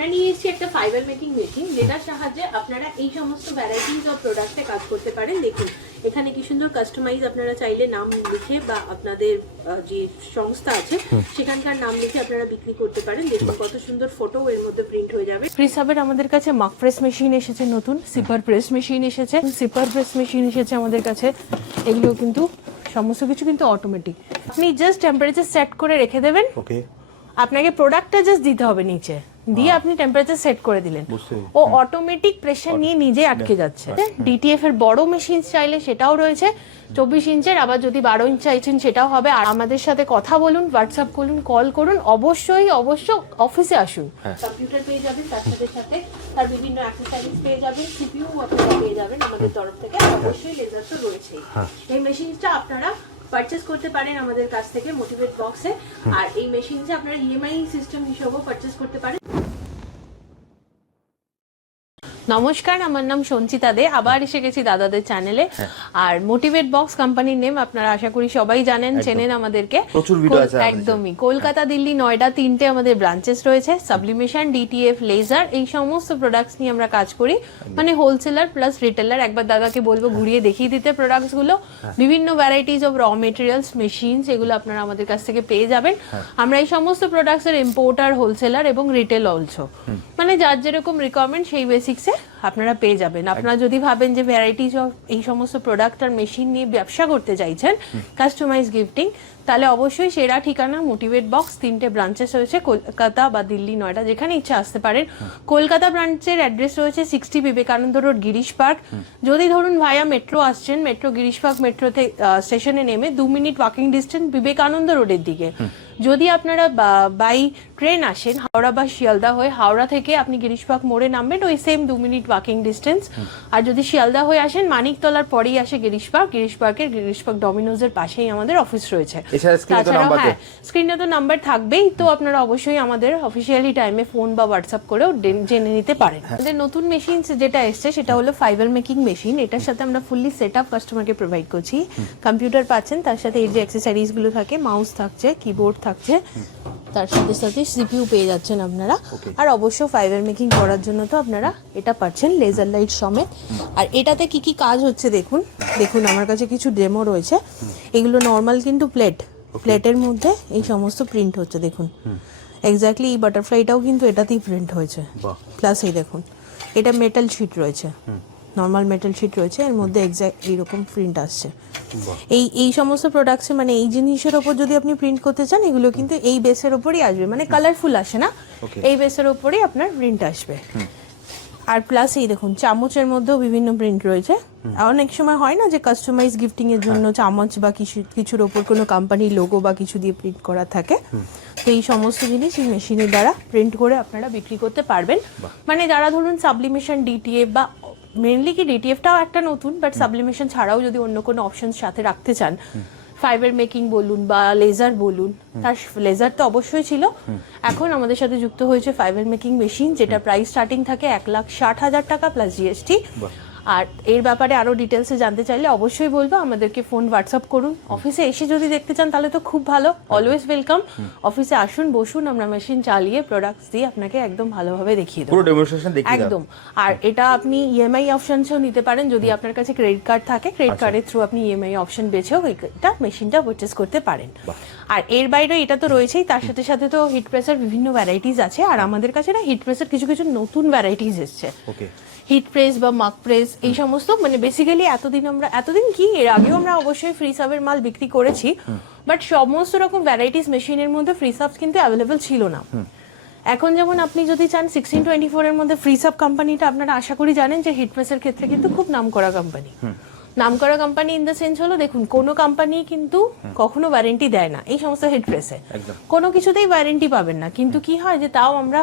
আমরা নিয়ে এসেছি একটা ফাইবার মেকিং মেশিন, যেটার সাহায্যে আপনারা এই সমস্ত ভ্যারাইটিস অফ প্রোডাক্টে কাজ করতে পারেন। দেখুন এখানে কি সুন্দর কাস্টমাইজ, আপনারা চাইলে নাম লিখে বা আপনাদের যে সংস্থা আছে সেখানকার নাম লিখে আপনারা বিক্রি করতে পারেন। দেখুন কত সুন্দর ফটো এর মধ্যে প্রিন্ট হয়ে যাবে। ফ্রি সাবের আমাদের কাছে মাক প্রেস মেশিন এসেছে, নতুন সিপার প্রেস মেশিন এসেছে, সিপার প্রেস মেশিন এসেছে আমাদের কাছে। এগুলো কিন্তু সমস্ত কিছু কিন্তু অটোমেটিক। আপনি জাস্ট টেম্পারেচার সেট করে রেখে দেবেন, ওকে, আপনাকে প্রোডাক্টটা জাস্ট দিতে হবে নিচে, দিয়ে আপনি টেম্পারেচার সেট করে দিলেন, ও অটোমেটিক প্রেসার নিয়ে নিজে আটকে যাচ্ছে। ডিটিএফ এর বড় মেশিন চাইলে সেটাও রয়েছে 24 ইঞ্চের, আবার যদি 12 ইঞ্চ চাইছেন সেটাও হবে। আর আমাদের সাথে কথা বলুন, হোয়াটসঅ্যাপ করুন, কল করুন, অবশ্যই অফিসে আসুন। কম্পিউটার পেয়ে যাবেন, তার সাথে সাথে তার বিভিন্ন অ্যাক্সেসরিজ পেয়ে যাবেন, সিপিইউ আপনারা পেয়ে যাবেন আমাদের তরফ থেকে। অবশ্যই লেজার তো রয়েছেই। এই মেশিনটা আপনারা পারচেজ করতে পারেন আমাদের কাছ থেকে মোটিভেট বক্সে। আর এই মেশিনটা আপনারা ইএমআই সিস্টেম হিসেবেও পারচেজ করতে পারেন। নমস্কার, আমার নাম সঞ্চিতা দে, আবার এসে গেছি দাদাদের চ্যানেলে। আর মোটিভেট বক্স কোম্পানির নেম আপনারা আশা করি সবাই জানেন, চেনেন আমাদেরকে। একদমই কলকাতা, দিল্লি, নয়ডা তিনটে আমাদের ব্রাঞ্চেস রয়েছে। সাবলিমেশন, ডিটিএফ, লেজার, এই সমস্ত প্রোডাক্টস নিয়ে আমরা কাজ করি, মানে হোলসেলার প্লাস রিটেলার। একবার দাদাকে বলবো ঘুরিয়ে দেখিয়ে দিতে প্রোডাক্টস গুলো। বিভিন্ন varieties of raw materials, machines, এগুলো আপনারা আমাদের কাছ থেকে পেয়ে যাবেন। আমরা এই সমস্ত প্রোডাক্টস এর ইম্পোর্টার, হোলসেলার এবং রিটেল অলসো, মানে যার যেরকম রিকোয়ারমেন্ট সেই বেসিক্সে আপনারা পেয়ে যাবেন। আপনারা যদি ভাবেন যে ভ্যারাইটিস অফ এই সমস্ত প্রোডাক্ট আর মেশিন নিয়ে ব্যবসা করতে চাইছেন, কাস্টমাইজ গিফটিং, তাহলে অবশ্যই সেরা ঠিকানা মোটিভেট বক্স। তিনটে ব্রাঞ্চেস রয়েছে, কলকাতা বা দিল্লি, নয়ডা, যেখানে ইচ্ছা আসতে পারেন। কলকাতা ব্রাঞ্চের অ্যাড্রেস রয়েছে 60 বিবেকানন্দ রোড, গিরিশ পার্ক। যদি ধরুন ভাইয়া মেট্রো আসছেন, মেট্রো গিরিশ পার্ক মেট্রোতে স্টেশনে নেমে 2 মিনিট ওয়াকিং ডিস্টেন্স বিবেকানন্দ রোডের দিকে। যদি আপনারা বাই ট্রেন আসেন হাওড়া বা শিয়ালদা হয়ে, হাওড়া থেকে আপনি গিরিশ পার্ক মোড়ে নামবেন, ওই সেম 2 মিনিট ওয়াকিং ডিস্টেন্স। আর যদি শিয়ালদা হয়ে আসেন, মানিকতলার পরেই আসে গিরিশ পার্ক। গিরিশ পার্কের গিরিশ পার্ক ডমিনোজের পাশেই আমাদের অফিস রয়েছে। তাছাড়াও হ্যাঁ, স্ক্রিনে তো নাম্বার থাকবেই, তো আপনারা অবশ্যই আমাদের অফিসিয়ালি টাইমে ফোন বা হোয়াটসঅ্যাপ করেও জেনে নিতে পারেন। আমাদের নতুন মেশিন যেটা এসছে সেটা হলো ফাইবার মেকিং মেশিন। এটার সাথে আমরা ফুললি সেট আপ কাস্টমারকে প্রোভাইড করছি। কম্পিউটার পাচ্ছেন, তার সাথে এই যে অ্যাক্সেসরিজ গুলো থাকে, মাউস থাকছে, কিবোর্ড থাকছে, তার সাথে সাথে সিপিইউ পেয়ে যাচ্ছেন আপনারা। আর অবশ্য ফাইবার মেকিং করার জন্য তো আপনারা এটা পাচ্ছেন লেজার লাইট সমেত। আর এটাতে কি কি কাজ হচ্ছে দেখুন, দেখুন আমার কাছে কিছু ডেমো রয়েছে। এগুলো নর্মাল কিন্তু প্লেটের মধ্যে এই সমস্ত প্রিন্ট হচ্ছে, দেখুন এক্স্যাক্টলি এই বাটারফ্লাইটাও কিন্তু এটাতেই প্রিন্ট হয়েছে। প্লাস এই দেখুন এটা মেটাল শিট রয়েছে, নর্মাল মেটাল শিট রয়েছে, এর মধ্যে এক্স্যাক্ট এইরকম প্রিন্ট আসছে। এই সমস্ত প্রোডাক্টসে মানে এই জিনিসের ওপর যদি আপনি প্রিন্ট করতে চান, এগুলো কিন্তু এই বেসের ওপরই আসবে, মানে কালারফুল আসে না, এই বেসের ওপরই আপনার প্রিন্ট আসবে। আর প্লাস এই দেখুন চামচের মধ্যেও বিভিন্ন প্রিন্ট রয়েছে। অনেক সময় হয় না যে কাস্টমাইজ গিফটিং এর জন্য চামচ বা কিছুর ওপর কোনো কোম্পানির লোগো বা কিছু দিয়ে প্রিন্ট করা থাকে, তো এই সমস্ত জিনিস এই মেশিনের দ্বারা প্রিন্ট করে আপনারা বিক্রি করতে পারবেন। মানে যারা ধরুন সাবলিমেশন, ডিটিএফ বা মেনলি কি ডিটিএফটাও একটা নতুন, বাট সাবলিমেশন ছাড়াও যদি অন্য কোনো অপশন সাথে রাখতে চান, ফাইবার মেকিং বলুন বা লেজার বলুন, তার লেজার তো অবশ্যই ছিল, এখন আমাদের সাথে যুক্ত হয়েছে ফাইবার মেকিং মেশিন, যেটা প্রাইস স্টার্টিং থাকে 1,60,000 টাকা প্লাস জিএসটি। আর এর ব্যাপারে আরো ডিটেলসে জানতে চাইলে অবশ্যই বলবো আমাদেরকে ফোন হোয়াটসঅ্যাপ করুন। অফিসে এসে যদি দেখতে চান তাহলে তো খুব ভালো, অলওয়েজ ওয়েলকাম। অফিসে আসুন, বসুন, আমরা মেশিন চালিয়ে প্রোডাক্টস দিয়ে আপনাকে একদম ভালোভাবে দেখিয়ে দেবো, পুরো ডেমনস্ট্রেশন দেখিয়ে দেব একদম। আর এটা আপনি ইএমআই অপশনসও নিতে পারেন, যদি আপনার কাছে ক্রেডিট কার্ড থাকে, ক্রেডিট কার্ডের থ্রু আপনি ইএমআই অপশন বেছেও এটা মেশিনটা পারচেজ করতে পারেন। আর এর বাইরে এটা তো রয়েছেই, তার সাথে সাথে তো হিট প্রেসার বিভিন্ন ভ্যারাইটিস আছে। আর আমাদের কাছে না হিট প্রেসার কিছু নতুন ভ্যারাইটিস এসছে, হিট প্রেস বা মাক প্রেস, এই সমস্ত মানে বেসিক্যালি এতদিন কি এর আগেও আমরা অবশ্যই ফ্রি সাবের মাল বিক্রি করেছি, বাট সমস্ত রকম ভ্যারাইটিস মেশিনের মধ্যে ফ্রি সাবস কিন্তু অ্যাভেলেবল ছিল না। এখন যেমন আপনি যদি চান 1624 এর মধ্যে ফ্রি সাব কোম্পানিটা আপনারা আশা করি জানেন যে হিট প্রেসের ক্ষেত্রে কিন্তু খুব নামকরা কোম্পানি। নামকরা কোম্পানি ইন দ্য সেন্স হলো, দেখুন কোনো কোম্পানি কিন্তু কখনো ওয়ারেন্টি দেয় না এই সমস্ত হিট প্রেসে, কোনো কিছুতেই ওয়ারেন্টি পাবেন না। কিন্তু কি হয় যে তাও আমরা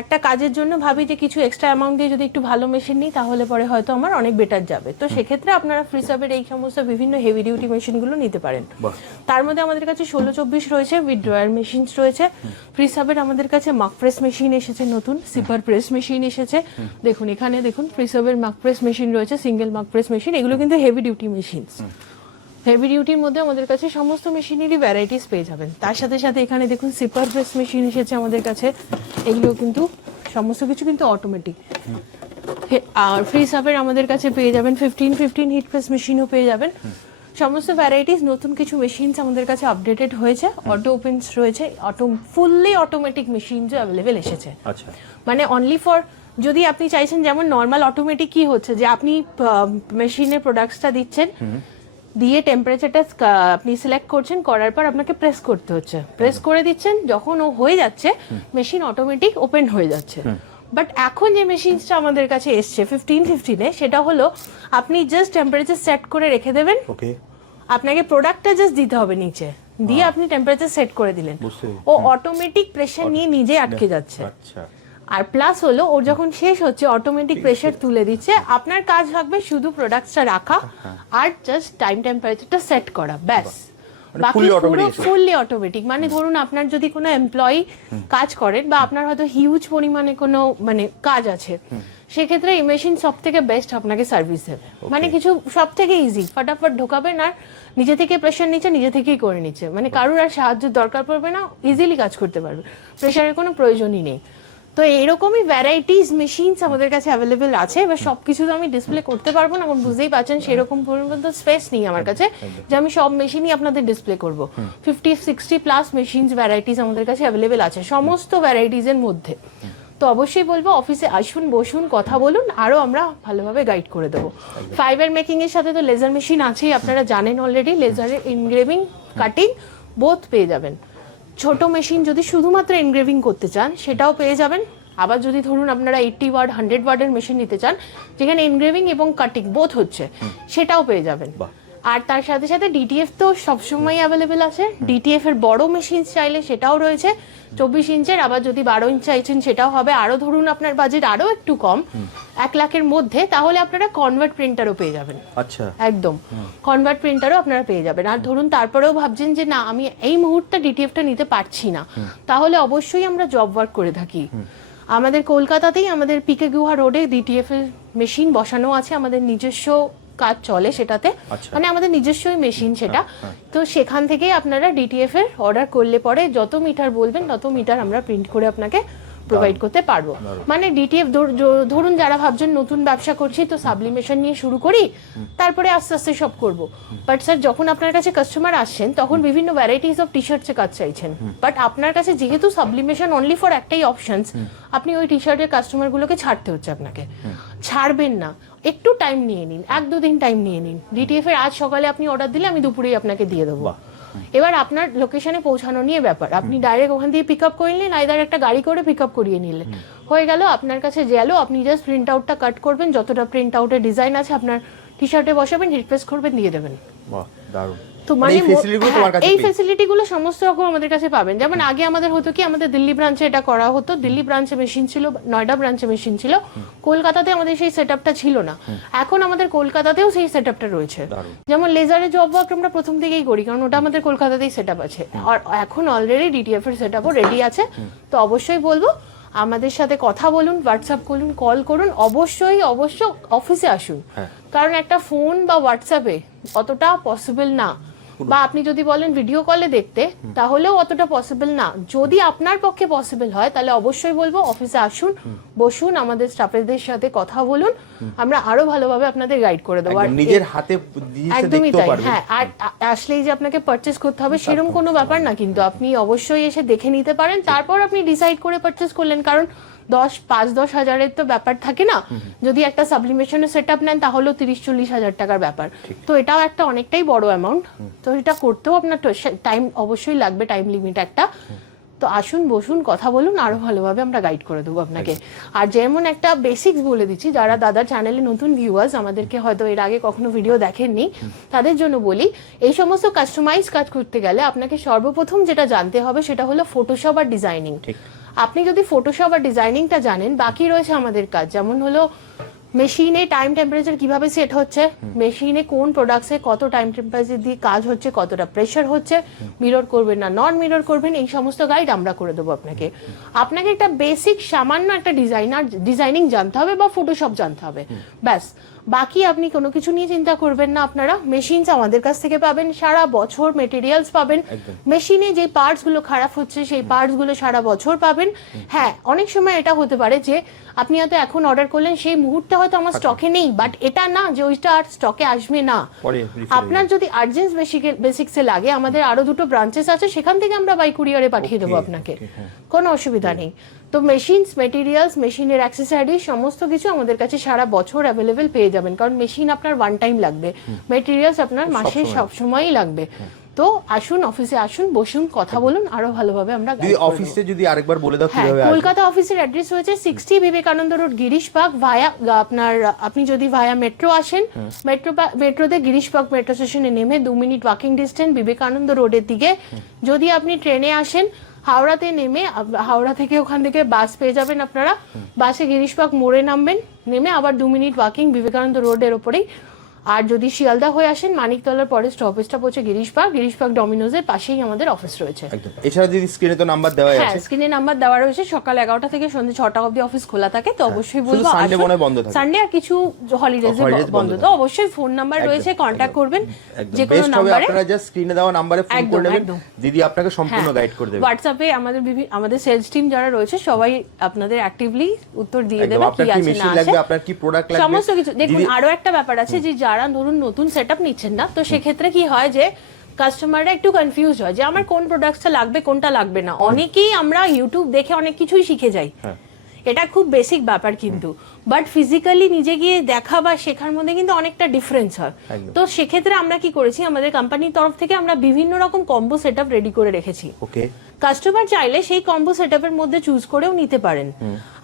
একটা কাজের জন্য ভাবি যে কিছু এক্সট্রা অ্যামাউন্ট দিয়ে যদি একটু ভালো মেশিন নিই তাহলে পরে হয়তো আমার অনেক বেটার যাবে, তো সেক্ষেত্রে আপনারা ফ্রি সাবের এই সমস্ত বিভিন্ন হেভি ডিউটি মেশিনগুলো নিতে পারেন। তার মধ্যে আমাদের কাছে 1624 রয়েছে, উইথ ড্রয়ার মেশিনস রয়েছে। ফ্রি সাবের আমাদের কাছে মাক প্রেস মেশিন এসেছে, নতুন সিপার প্রেস মেশিন এসেছে। দেখুন এখানে দেখুন ফ্রি সাবের মাক প্রেস মেশিন রয়েছে, সিঙ্গেল মাক প্রেস মেশিন, এগুলো কিন্তু হেভি ডিউটি মেশিনস। হেভি ডিউটির মধ্যে আমাদের কাছে সমস্ত মেশিনেরই ভ্যারাইটিস পেয়ে যাবেন। তার সাথে সাথে এখানে দেখুন সিপার প্রেস মেশিন এসেছে আমাদের কাছে, এগুলো কিন্তু সমস্ত কিছু কিন্তু অটোমেটিক। আর ফ্রি সাপের আমাদের কাছে পেয়ে যাবেন 15 হিট প্রেস মেশিনও পেয়ে যাবেন। সমস্ত ভ্যারাইটিস নতুন কিছু মেশিনস আমাদের কাছে আপডেটেড হয়েছে, অটো ওপেনস রয়েছে, ফুললি অটোমেটিক মেশিনসও অ্যাভেলেবেল এসেছে। আচ্ছা, মানে অনলি ফর যদি আপনি চাইছেন, যেমন নর্মাল অটোমেটিক কি হচ্ছে যে আপনি মেশিনের প্রোডাক্টসটা দিচ্ছেন, দিয়ে টেম্পারেচারটা আপনি সিলেক্ট করছেন, করার পর আপনাকে প্রেস করতে হচ্ছে, প্রেস করে দিচ্ছেন, যখন ও হয়ে যাচ্ছে মেশিন অটোমেটিক ওপেন হয়ে যাচ্ছে। বাট এখন যে মেশিনসটা আমাদের কাছে এসছে 15 সেটা হলো আপনি জাস্ট টেম্পারেচার সেট করে রেখে দেবেন, আপনাকে প্রোডাক্টটা জাস্ট দিতে হবে নিচে, দিয়ে আপনি টেম্পারেচার সেট করে দিলেন, ও অটোমেটিক প্রেসার নিয়ে নিজে আটকে যাচ্ছে। আর প্লাস হলো ওর যখন শেষ হচ্ছে অটোমেটিক প্রেসার তুলে দিচ্ছে, আপনার কাজ থাকবে শুধু প্রোডাক্টসটা রাখা আর জাস্ট টেম্পারেচারটা সেট করা, ব্যাস। বাকি পুরো ফুললি অটোমেটিক। মানে ধরুন আপনার যদি কোনো এমপ্লয়ি কাজ করেন বা আপনার হয়তো হিউজ পরিমাণে কোনো মানে কাজ আছে, সেক্ষেত্রে এই মেশিন সব থেকে বেস্ট আপনাকে সার্ভিস দেবে। মানে কিছু সব থেকে ইজি, ফটাফট ঢোকাবেন আর নিজে থেকে প্রেশার নিচ্ছে, নিজে থেকেই করে নিচ্ছে, মানে কারোর আর সাহায্যের দরকার পড়বে না, ইজিলি কাজ করতে পারবে, প্রেশারের কোনো প্রয়োজনই নেই। তো এরকমই ভ্যারাইটিস মেশিনস আমাদের কাছে অ্যাভেলেবেল আছে। এবার সব কিছু তো আমি ডিসপ্লে করতে পারবো না, কারণ বুঝতেই পারছেন সেরকম পর্যন্ত স্পেস নেই আমার কাছে যে আমি সব মেশিনই আপনাদের ডিসপ্লে করব। 50-60 প্লাস মেশিনস ভ্যারাইটিস আমাদের কাছে অ্যাভেলেবেল আছে সমস্ত ভ্যারাইটিসের মধ্যে। তো অবশ্যই বলবো অফিসে আসুন, বসুন, কথা বলুন, আরও আমরা ভালোভাবে গাইড করে দেবো। ফাইবার মেকিং এর সাথে তো লেজার মেশিন আছেই, আপনারা জানেন অলরেডি। লেজারের এনগ্রেভিং, কাটিং বোথ পেয়ে যাবেন। ছোট মেশিন যদি শুধুমাত্র এনগ্রেভিং করতে চান সেটাও পেয়ে যাবেন। আবার যদি ধরুন আপনারা 80 ওয়াট 100 ওয়াটের মেশিন নিতে চান যেখানে এনগ্রেভিং এবং কাটিং বোথ হচ্ছে, সেটাও পেয়ে যাবেন। আর তার সাথে সাথে ডিটিএফ তো সবসময় অ্যাভেলেবেল আছে। ডিটিএফ এর বড় মেশিন চাইলে সেটাও রয়েছে 24 ইঞ্চের, আবার যদি 12 ইঞ্চ চাইছেন সেটাও হবে। আরও ধরুন আপনার বাজেট আরও একটু কম, 1 লাখের মধ্যে, তাহলে আপনারা কনভার্ট প্রিন্টারও পেয়ে যাবেন। আচ্ছা, একদম কনভার্ট প্রিন্টারও আপনারা পেয়ে যাবেন। আর ধরুন তারপরেও ভাবছেন যে না আমি এই মুহূর্তে ডিটিএফটা নিতে পারছি না, তাহলে অবশ্যই আমরা জব ওয়ার্ক করে থাকি। আমাদের কলকাতাতেই আমাদের পিকে গুহা রোডে ডিটিএফ এর মেশিন বসানো আছে, আমাদের নিজস্ব কাজ চলে সেটাতে, মানে আমাদের নিজস্বই মেশিন সেটা। তো সেখান থেকেই আপনারা ডিটিএফ এর অর্ডার করলে পরে যত মিটার বলবেন তত মিটার আমরা প্রিন্ট করে আপনাকে প্রোভাইড করতে পারবো। মানে ডিটিএফ ধরুন যারা ভাবছেন নতুন ব্যবসা করছি তো সাবলিমেশন নিয়ে শুরু করি, তারপরে আস্তে আস্তে সব করব, বাট স্যার যখন আপনার কাছে কাস্টমার আসছেন তখন বিভিন্ন ভ্যারাইটিস অফ টি শার্টসে কাজ চাইছেন, বাট আপনার কাছে যেহেতু সাবলিমেশন অনলি ফর একটাই অপশনস, আপনি ওই টি শার্টের কাস্টমারগুলোকে ছাড়তে হচ্ছে আপনাকে। ছাড়বেন না, একটু টাইম নিয়ে নিন, 1-2 দিন টাইম নিয়ে নিন। ডিটিএফ এর আজ সকালে আপনি অর্ডার দিলে আমি দুপুরেই আপনাকে দিয়ে দেবো। এবার আপনার লোকেশনে পৌঁছানো নিয়ে ব্যাপার, আপনি ডাইরেক্ট ওখান দিয়ে পিক আপ করে নিলেন, আইদার একটা গাড়ি করে পিক আপ করিয়ে নিলেন, হয়ে গেল আপনার কাছে গেলো। আপনি জাস্ট প্রিন্ট আউটটা কাট করবেন, যতটা প্রিন্ট আউটের ডিজাইন আছে আপনার টি শার্টে বসাবেন, রিপ্রেস করবেন, দিয়ে দেবেন। বাহ, দারুণ। তো মানে এই ফ্যাসিলিটি গুলো সমস্ত রকম আমাদের কাছে পাবেন। যেমন আগে আমাদের হতো কি, আমাদের দিল্লি ব্রাঞ্চে এটা করা হতো, দিল্লি ব্রাঞ্চে মেশিন ছিল, নয়ডা ব্রাঞ্চে মেশিন ছিল, কলকাতাতে আমাদের সেই সেটআপটা ছিল না। এখন আমাদের কলকাতাতেও সেই সেটআপটা রয়েছে। যেমন লেজারের জব ওয়ার্ক আমরা প্রথম থেকেই করি, কারণ ওটা আমাদের কলকাতাতেই সেটআপ আছে, আর এখন অলরেডি ডিটিএফ এর সেটআপও রেডি আছে। তো অবশ্যই বলবো আমাদের সাথে কথা বলুন, হোয়াটসঅ্যাপ করুন, কল করুন, অবশ্যই অফিসে আসুন, কারণ একটা ফোন বা হোয়াটসঅ্যাপে অতটা পসিবল না, বা আপনি যদি বলেন ভিডিও কলে দেখতে তাহলেও অতটা পসিবল না। যদি আপনার পক্ষে পসিবল হয় তাহলে অবশ্যই বলবো অফিসে আসুন, বসুন, আমাদের স্টাফেদের সাথে কথা বলুন, আমরা আরো ভালোভাবে আপনাদের গাইড করে দেবো। আর নিজের হাতে একদমই তাই, হ্যাঁ। আর আসলেই যে আপনাকে পারচেস করতে হবে সেরকম কোনো ব্যাপার না, কিন্তু আপনি অবশ্যই এসে দেখে নিতে পারেন, তারপর আপনি ডিসাইড করে পারচেস করলেন। কারণ 5-10 হাজারের তো ব্যাপার থাকে না, যদি একটা সাবলিমেশনের সেটআপ নেন তাহলেও 30-40 হাজার টাকার ব্যাপার, তো এটাও একটা অনেকটাই বড় অ্যামাউন্ট। তো এটা করতেও আপনার টাইম অবশ্যই লাগবে, টাইম লিমিট একটা। তো আসুন, বসুন, কথা বলুন, আরো ভালোভাবে আমরা গাইড করে দেবো আপনাকে। আর যেমন একটা বেসিক্স বলে দিচ্ছি, যারা দাদার চ্যানেলে নতুন ভিউয়ার্স, আমাদেরকে হয়তো এর আগে কখনো ভিডিও দেখেননি, তাদের জন্য বলি, এই সমস্ত কাস্টমাইজ কাজ করতে গেলে আপনাকে সর্বপ্রথম যেটা জানতে হবে সেটা হলো ফটোশপ আর ডিজাইনিং। আপনি যদি ফটোশপ আর ডিজাইনিংটা জানেন, বাকি রয়েছে আমাদের কাজ, যেমন হলো মেশিনে টাইম টেম্পারেচার কিভাবে সেট হচ্ছে, মেশিনে কোন প্রোডাক্টসে কত টাইম টেম্পারেচার দিয়ে কাজ হচ্ছে, কতটা প্রেশার হচ্ছে, মিরর করবেন না নন মিরর করবেন, এই সমস্ত গাইড আমরা করে দেবো আপনাকে। আপনাকে একটা বেসিক সামান্য একটা ডিজাইনিং জানতে হবে বা ফটোশপ জানতে হবে, ব্যাস। বাকি আপনি কোনো কিছু নিয়ে চিন্তা করবেন না। আপনারা মেশিনস আমাদের কাছ থেকে পাবেন, সারা বছর মেটেরিয়ালস পাবেন, মেশিনে যে পার্টস গুলো খারাপ হচ্ছে সেই পার্টস গুলো সারা বছর পাবেন। হ্যাঁ, অনেক সময় এটা হতে পারে যে আপনি হয়তো এখন অর্ডার করলেন, সেই মুহূর্তে হয়তো আমার স্টকে নেই, বাট এটা না যে ওইটা আর স্টকে আসবে না। আপনার যদি আর্জেন্ট বেসিক্সে লাগে, আমাদের আরো 2টো ব্রাঞ্চেস আছে, সেখান থেকে আমরা বাই কুরিয়ারে পাঠিয়ে দেবো আপনাকে, কোনো অসুবিধা নেই। তো মেশিনস, মেটেরিয়ালস, মেশিনের অ্যাক্সেসরিজ সমস্ত কিছু আমাদের কাছে সারা বছর অ্যাভেলেবেল পেয়ে যাবেন, কারণ মেশিন আপনার ওয়ান টাইম লাগবে, মেটেরিয়ালস আপনার মাসে সব সময়ই লাগবে। তো আসুন, অফিসে আসুন, বসুন, কথা বলুন, আরো ভালোভাবে আমরা গাইড করব। অফিসে যদি আরেকবার বলে দাও কিভাবে আসবে? কলকাতা অফিসের অ্যাড্রেস হয়েছে 60 বিবেকানন্দ রোড, গিরিশবাগ, ভায়া আপনার, আপনি যদি ভায়া মেট্রো আসেন, মেট্রোতে গিরিশবাগ মেট্রো স্টেশনে নেমে 2 মিনিট ওয়াকিং ডিস্টেন্স বিবেকানন্দ রোডের দিকে। যদি আপনি ট্রেনে আসেন, হাওড়াতে নেমে, হাওড়া থেকে ওখান থেকে বাস পেয়ে যাবেন আপনারা, বাসে গিরিশবাগ মোড়ে নামবেন, নেমে আবার 2 মিনিট ওয়াকিং বিবেকানন্দ রোডের ওপরেই। আর যদি শিয়ালদা হয়ে আসেন, মানিকতলার পরে স্টপেজটা পৌঁছে গিরিশবাগ ডমিনোজের পাশেই আমাদের অফিস রয়েছে। এছাড়া যদি স্ক্রিনে তো নাম্বার দেওয়া আছে, হ্যাঁ স্ক্রিনে নাম্বার দেওয়া রয়েছে। সকাল 11টা থেকে সন্ধ্যে 6টা অবধি অফিস খোলা থাকে, তো অবশ্যই বলবো সানডে মনে বন্ধ থাকে, সানডে আর কিছু হলিডেজে বন্ধ, তো অবশ্যই ফোন নাম্বার রয়েছে, কন্টাক্ট করবেন যে কোনো নম্বরে। আপনারা জাস্ট স্ক্রিনে দেওয়া নম্বরে ফোন করে নেবেন, দিদি আপনাকে সম্পূর্ণ গাইড করে দেবে। হোয়াটসঅ্যাপে আমাদের সেলস টিম যারা রয়েছে সবাই আপনাদের অ্যাক্টিভলি উত্তর দিয়ে দেবে কি আছে না আছে, আপনার কি প্রোডাক্ট লাগবে সমস্ত কিছু। দেখুন আরো একটা ব্যাপার আছে, যে যারা ধরুন নতুন সেটআপ নিচ্ছেন না, তো সেক্ষেত্রে কি হয় যে কাস্টমাররা একটু কনফিউজ হয় যে আমার কোন প্রোডাক্টটা লাগবে কোনটা লাগবে না। অনেকেই আমরা ইউটিউব দেখে অনেক কিছুই শিখে যাই, এটা খুব বেসিক ব্যাপার, কিন্তু বাট ফিজিক্যালি নিজে গিয়ে দেখা বা শেখার মধ্যে কিন্তু অনেকটা ডিফারেন্স হয়। তো সেক্ষেত্রে আমরা কি করেছি, আমাদের কোম্পানির তরফ থেকে আমরা বিভিন্ন রকম কম্বো সেটআপ রেডি করে রেখেছি। কাস্টমার চাইলে সেই কম্বো সেটআপের মধ্যে চুজ করেও নিতে পারেন।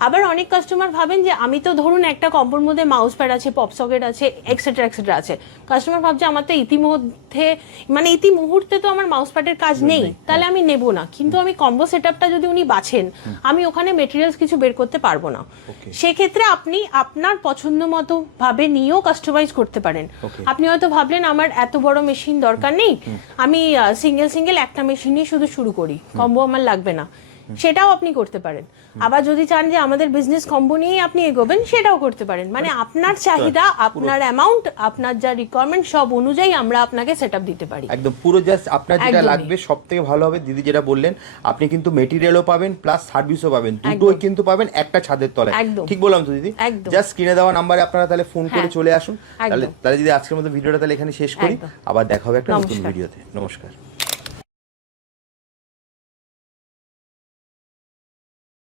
আবার অনেক কাস্টমার ভাবেন যে আমি তো ধরুন একটা কম্বোর মধ্যে মাউস প্যাড আছে, পপ সকেট আছে, এক্সেট্রা আছে, কাস্টমার ভাবছে আমার তো ইতি মুহূর্তে তো আমার মাউস প্যাডের কাজ নেই, তাহলে আমি নেব না। কিন্তু আমি কম্বো সেটআপটা যদি উনি বাছেন, আমি ওখানে মেটেরিয়ালস কিছু বের করতে পারবো না, সেক্ষেত্রে আপনি আপনার পছন্দ মতো ভাবে নিয়েও কাস্টমাইজ করতে পারেন। আপনি হয়তো ভাবলেন আমার এত বড় মেশিন দরকার নেই, আমি সিঙ্গেল একটা মেশিন নিয়ে শুধু শুরু করি, কম্বো আমার লাগবে না, সেটাও আপনি করতে পারেন। আবার যদি চান যে আমাদের বিজনেস কম্বো নিয়ে আপনি এগোবেন, সেটাও করতে পারেন। মানে আপনার চাহিদা, আপনার অ্যামাউন্ট, আপনার যা রিকোয়ারমেন্ট সব অনুযায়ী আমরা আপনাকে সেটআপ দিতে পারি। একদম পুরো জাস্ট আপনার যেটা লাগবে সবথেকে ভালো হবে, দিদি যেটা বললেন, আপনি কিন্তু মেটেরিয়ালও পাবেন প্লাস সার্ভিসও পাবেন, দুটোই কিন্তু পাবেন একটা ছাদের তলায়। ঠিক বললাম তো দিদি? জাস্ট স্ক্রিনে দেওয়া নাম্বারে আপনারা তাহলে ফোন করে চলে আসুন। তাহলে দিদি আজকের মতো ভিডিওটা তাহলে এখানে শেষ করি, আবার দেখা হবে একটা নতুন ভিডিওতে। নমস্কার।